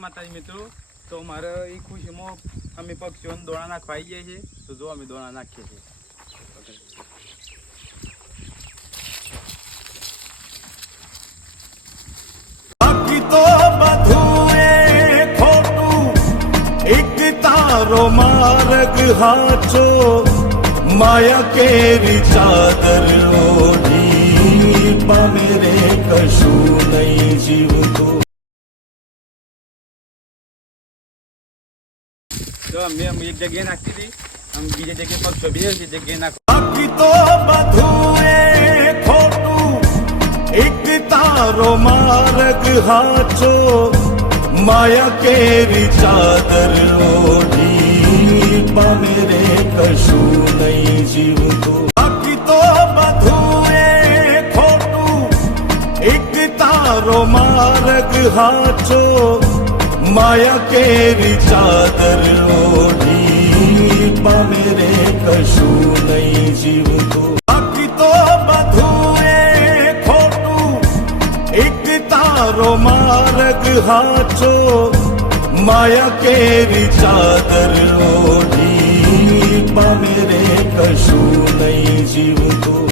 માતાજી મિત્રો, તો મારે એ ખુશીમાં અમે પક્ષીઓને દોણા નાખવા આવી જઈએ છીએ. તો જો અમે દોણા નાખીએ છીએ. બાકી તો બધું એ ખોટું, એક તારો માર્ગ હાચો, માયા કેરી ચાદર ઓઢી પામે રે કશું નહીં જીવતું. તો અમે એક જગ્યાએ નાખી હતી, અમે બીજી જગ્યાએ પક્ષીઓ બીજી જગ્યાએ નાખ. બાકી તો બધું એ ખોટું, એક તારો માર્ગ હાચો, માયા કેરી ચાદર ઓઢી પામે રે કશું નહીં જીવતું. બાકી તો બધું એ ખોટું, એક તારો માર્ગ હાચો, માયા કેરી ચાદર ઓઢી પામે રે કશું નહીં જીવતું. બાકી તો બધું એ ખોટું, એક તારો માર્ગ હાચો, માયા કેરી ચાદર ઓઢી પામે રે કશું નહીં જીવતું.